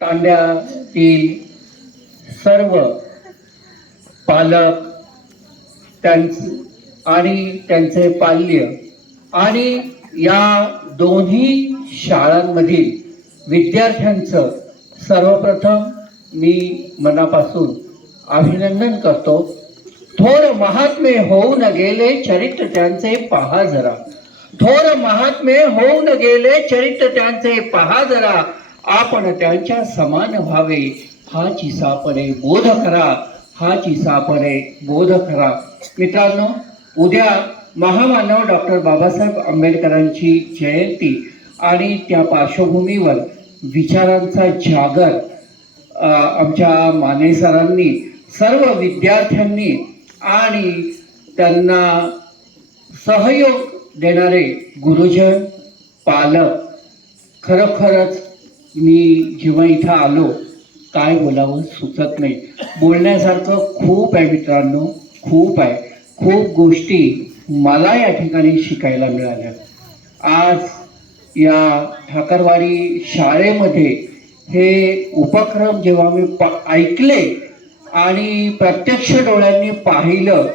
कांद्यातील सर्व पालक त्यांचे आणि त्यांचे पाल्य आणि या दोन्ही शाळांमधील विद्यार्थ्यांचं सर्वप्रथम मी मनापासून अभिनंदन करतो. थोर महात्मे होऊन गेले चरित्र त्यांचे पहा जरा. थोर महात्मे होऊन गेले चरित्र त्यांचे पहा जरा. आपण त्यांच्या समान व्हावे हाची सापडे बोध करा हाची सापडे बोध करा. मित्रांनो उद्या महामानव डॉक्टर बाबासाहेब आंबेडकरांची जयंती आणि त्या पार्श्वभूमीवर विचारांचा जागर आमच्या माने सरांनी सर्व विद्यार्थ्यांनी आणि त्यांना सहयोग देणारे गुरुजन पालक खरोखरच मी जेव्हा इथं आलो काय बोलावं सुचत नाही. बोलण्यासारखं खूप आहे मित्रांनो खूप आहे. खूप गोष्टी मला या ठिकाणी शिकायला मिळाल्या. आज या ठाकरवाडी शाळेमध्ये हे उपक्रम जेव्हा मी प ऐकले आणि प्रत्यक्ष डोळ्यांनी पाहिलं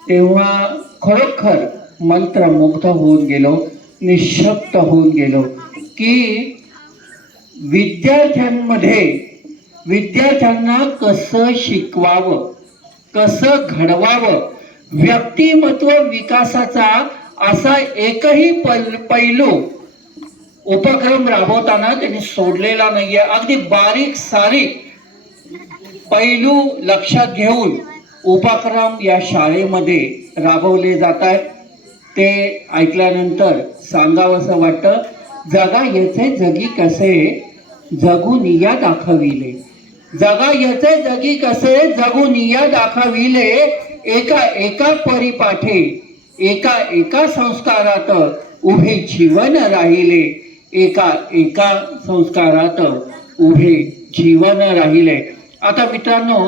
तेव्हा खरोखर मंत्रमुग्ध होऊन गेलो निशब्द होऊन गेलो की विद्यार्थ्यांमध्ये विद्यार्थ्यांना कसं शिकवावं कसं घडवावं व्यक्तिमत्व विकासाचा असा एकही पैलू उपक्रम राबवताना त्यांनी सोडलेला नाहीये. अगदी बारीक सारीक पैलू लक्षात घेऊन उपक्रम या शाळेमध्ये राबवले जात आहेत. ते ऐकल्यानंतर सांगावंसं वाटतं जगा येथे जगी कसे जगून या दाखविले. जगा येथे जगी कसे जगून या दाखविले. एका एका परिपाठे एका एका संस्कारात उभे जीवन राहिले. एका एका संस्कारात उभे जीवन राहिले. आता मित्रांनो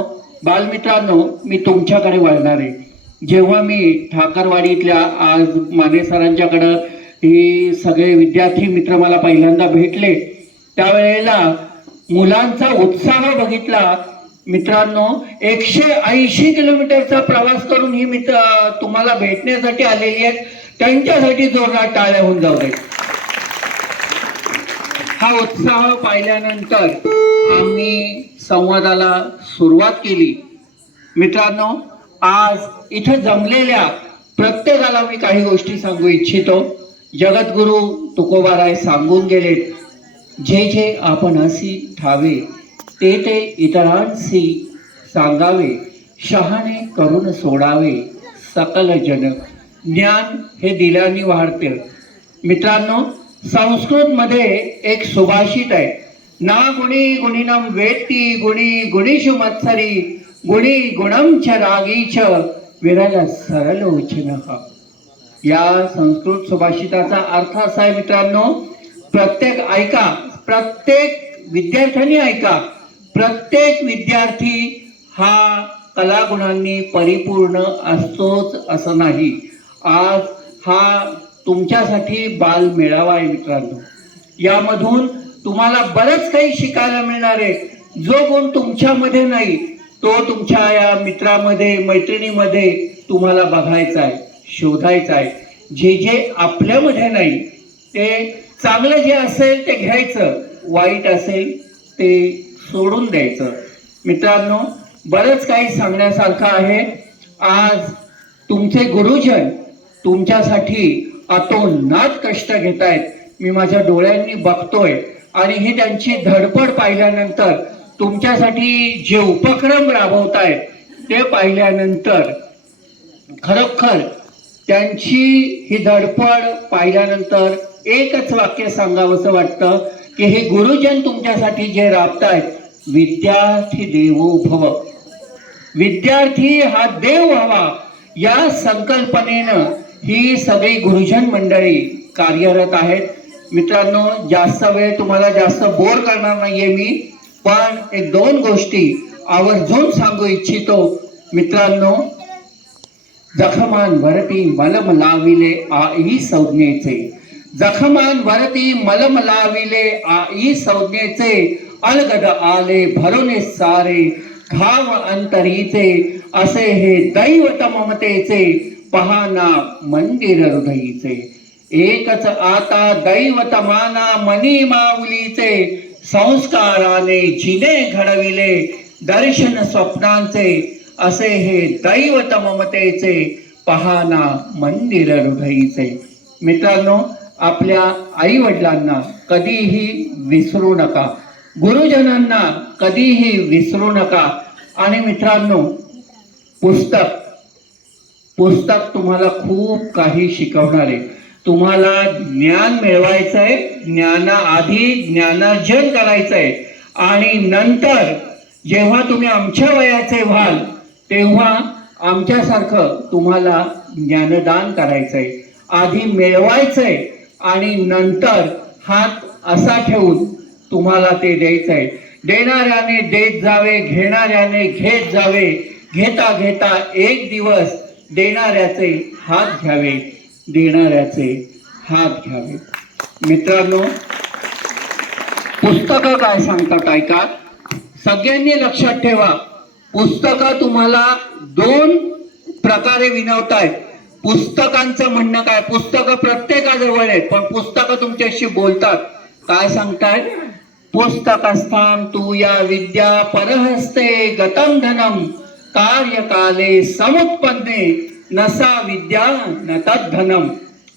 बालमित्रांनो मी तुमच्याकडे वळणार. आहे जेव्हा मी ठाकरवाडीतल्या आज माने सरांच्याकडं हे सगळे विद्यार्थी मित्र मला पहिल्यांदा भेटले. त्यावेळेला मुलांचा उत्साह बघितला. मित्रांनो एकशे ऐंशी किलोमीटरचा प्रवास करून ही मित्र तुम्हाला भेटण्यासाठी आलेली आहेत. त्यांच्यासाठी जोरदार टाळ्या होऊन जाऊ दे हा उत्साह पाहिल्यानंतर आम्ही संवादाला सुरुवात केली. मित्रांनो आज इथं जमलेल्या प्रत्येकाला मी काही गोष्टी सांगू इच्छितो. जगद्गुरु तुकोबाराय सांगून गेलेत जे जे आपण असी ठावे ते ते इतरांशी सांगावे शहाणे करून सोडावे सकल जन ज्ञान हे दिल्याने वाढते. मित्रांनो संस्कृतमध्ये एक सुभाषित आहे ना गुणी गुणिनम वेत्ती गुणी गुणीशु मत्सरी गुणी गुणम च रागी च विरल सरलोचन. या संस्कृत सुभाषिताचा अर्थ असा आहे मित्रांनो प्रत्येक ऐका प्रत्येक विद्यार्थ्यांनी ऐका प्रत्येक विद्यार्थी हा कलागुणांनी परिपूर्ण असतोच असं नाही. आज हा तुमच्यासाठी बाल मेळावा आहे मित्रांनो. यामधून तुम्हाला बरंच काही शिकायला मिळणार आहे. जो गुण तुमच्यामध्ये नाही तो तुमच्या या मित्रामध्ये मैत्रिणीमध्ये तुम्हाला बघायचा आहे. शोधायचं आहे जे जे आपल्यामध्ये नाही ते चांगलं जे असेल ते घ्यायचं. वाईट असेल ते सोडून द्यायचं. मित्रांनो बरंच काही सांगण्यासारखं आहे. आज तुमचे गुरुजन तुमच्यासाठी अतोनात कष्ट घेत आहेत मी माझ्या डोळ्यांनी बघतोय. आणि ही त्यांची धडपड पाहिल्यानंतर तुमच्यासाठी जे उपक्रम राबवत आहेत ते पाहिल्यानंतर खरोखर त्यांची ही धडपड पाहिल्यानंतर एकच वाक्य सांगावंसं वाटतं की हे गुरुजन तुमच्यासाठी जे राबतायत विद्यार्थी देवो भव विद्यार्थी हा देव व्हावा या संकल्पनेनं ही सगळी गुरुजन मंडळी कार्यरत आहेत. मित्रांनो जास्त वेळ तुम्हाला जास्त बोर करणार नाहीये मी पण एक दोन गोष्टी आवर्जून सांगू इच्छितो. मित्रांनो जखमान भरती मलम लाविले आई संज्ञेचे. जखमान भरती मलम लाविले आई संज्ञेचे. अलगद आले भरोने सारे. घाव अंतरीचे. असे हे दैवत ममतेचे. पहाना मंदिर हृदयीचे. एकच आता दैवत माना मनी माऊलीचे. संस्काराने जिने घडविले. दर्शन स्वप्नांचे. असे हे दैवत ममतेचे पहाना मंदिर हृदयीचे मित्रांनो आपल्या आई वडिलांना कधीही विसरू नका. गुरुजनांना कधीही विसरू नका. आणि मित्रांनो पुस्तक. पुस्तक तुम्हाला खूप काही शिकवणार. आहे तुम्हाला ज्ञान मिळवायचं आहे ज्ञानाआधी ज्ञानार्जन करायचं आहे आणि नंतर जेव्हा तुम्ही आमच्या वयाचे व्हाल तेव्हा आमच्यासारखं तुम्हाला ज्ञानदान करायचंय. आधी मिळवायचंय आणि नंतर हात असा ठेवून तुम्हाला ते द्यायचंय. देणाऱ्याने देत जावे घेणाऱ्याने घेत जावे. घेता घेता एक दिवस देणाऱ्याचे हात घ्यावे देणाऱ्याचे हात घ्यावे. मित्रांनो पुस्तकं काय सांगतात ऐका? सगळ्यांनी लक्षात ठेवा. पुस्तकं तुम्हाला दोन प्रकारे विनवतायत. पुस्तकांचं म्हणणं काय? पुस्तकं प्रत्येकाजवळ आहेत पण पुस्तकं तुमच्याशी बोलतात. काय सांगतायत? पुस्तकस्थान तू या विद्या परहस्ते गतम धनम कार्यकाले समुत्पन्ने नसा विद्या न धनम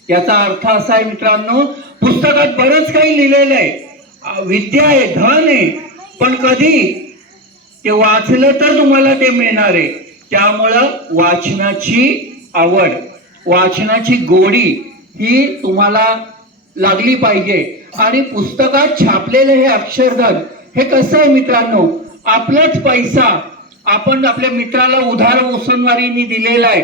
याचा अर्थ असा आहे मित्रांनो पुस्तकात बरंच काही लिहिलेलं आहे. विद्या आहे धन आहे पण कधी ते वाचलं तर तुम्हाला ते मिळणार आहे. त्यामुळं वाचनाची आवड वाचनाची गोडी ही तुम्हाला लागली पाहिजे. आणि पुस्तकात छापलेलं हे अक्षरधन हे कसं आहे मित्रांनो? आपलाच पैसा आपण आपल्या मित्राला उधार उसनवारीने दिलेला आहे.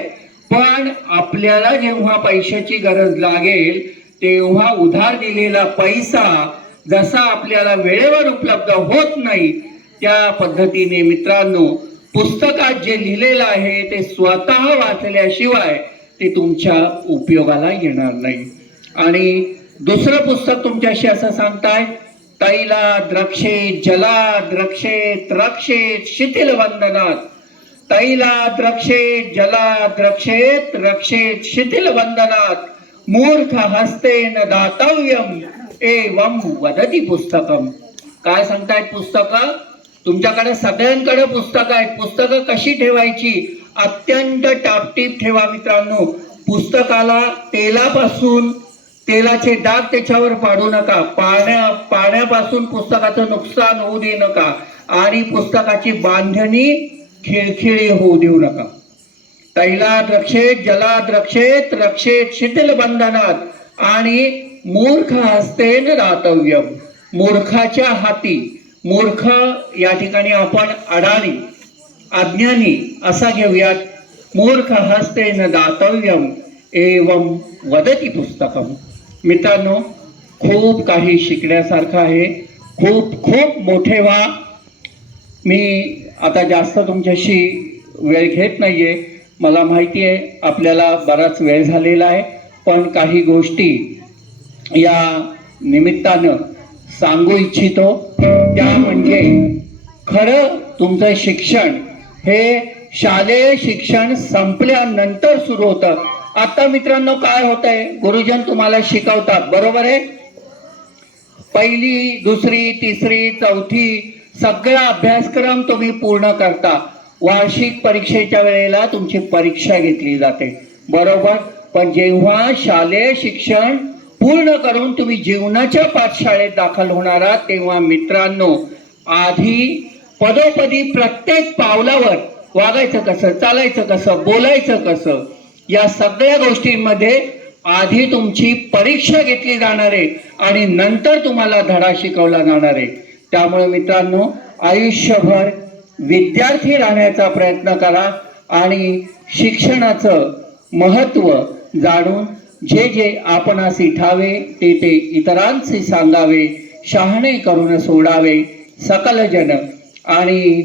पण आपल्याला जेव्हा पैशाची गरज लागेल तेव्हा उधार दिलेला पैसा जसा आपल्याला वेळेवर उपलब्ध होत नाही त्या पद्धतीने मित्रांनो पुस्तकात जे लिहिलेलं आहे ते स्वतः वाचल्याशिवाय ते तुमच्या उपयोगाला येणार नाही. आणि दुसरं पुस्तक तुमच्याशी असं सांगताय तैला द्रक्षे जला द्रक्षे द्रक्षे शिथिल बंधनात तैला द्रक्षे जला द्रक्षेत रक्षेत शिथिल बंधनात मूर्ख हस्तेन दातव्यम एवं वदती पुस्तकम. काय सांगतायत पुस्तकं? तुमच्याकडे सगळ्यांकडे पुस्तकं आहेत. पुस्तकं कशी ठेवायची? अत्यंत टापटीप ठेवा मित्रांनो. पुस्तकाला तेलापासून तेलाचे डाग त्याच्यावर पाडू नका. पाण्या पाण्यापासून पुस्तकाचं नुकसान होऊ देऊ नका. आणि पुस्तकाची बांधणी खिळखिळी होऊ देऊ नका. तैला द्रक्षेत जला द्रक्षेत रक्षेत शिथिल बंधनात आणि मूर्ख हस्तेन दातव्यम. मूर्खाच्या हाती. मूर्ख या ठिकाणी आपण अडाणी अज्ञानी असा घेऊयात. मूर्ख हस्तेन दातव्यम एवं वदती पुस्तकम. मित्रांनो खूप काही शिकण्यासारखं आहे. खूप खूप मोठे व्हा. मी आता जास्त तुमच्याशी वेळ घेत नाही आहे मला माहिती आहे आपल्याला बराच वेळ झालेला आहे. पण काही गोष्टी या निमित्तानं सांगू इच्छितो. त्या म्हणजे खरं तुमचं शिक्षण. हे शालेय शिक्षण संपल्यानंतर सुरू होतं. आता मित्रांनो काय होत आहे गुरुजन तुम्हाला शिकवतात. बरोबर आहे? पहिली दुसरी तिसरी चौथी सगळा अभ्यासक्रम तुम्ही पूर्ण करता. वार्षिक परीक्षेच्या वेळेला तुमची परीक्षा घेतली जाते. बरोबर? पण जेव्हा शालेय शिक्षण पूर्ण करून तुम्ही जीवनाच्या पाठशाळेत दाखल होणार आहात तेव्हा मित्रांनो आधी पदोपदी प्रत्येक पावलावर वागायचं कसं चालायचं कसं बोलायचं कसं या सगळ्या गोष्टींमध्ये आधी तुमची परीक्षा घेतली जाणार आहे आणि नंतर तुम्हाला धडा शिकवला जाणार आहे. त्यामुळे मित्रांनो आयुष्यभर विद्यार्थी राहण्याचा प्रयत्न करा आणि शिक्षणाचं महत्त्व जाणून जे जे आपणासी ठावे ते ते इतरांशी सांगावे शहाणे करून सोडावे सकल जन. आणि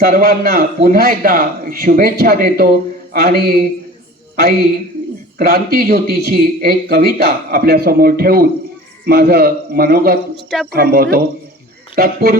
सर्वांना पुन्हा एकदा शुभेच्छा देतो. आणि आई क्रांती ज्योतीची एक कविता आपल्यासमोर ठेवून माझं मनोगत थांबवतो. तत्पूर्वी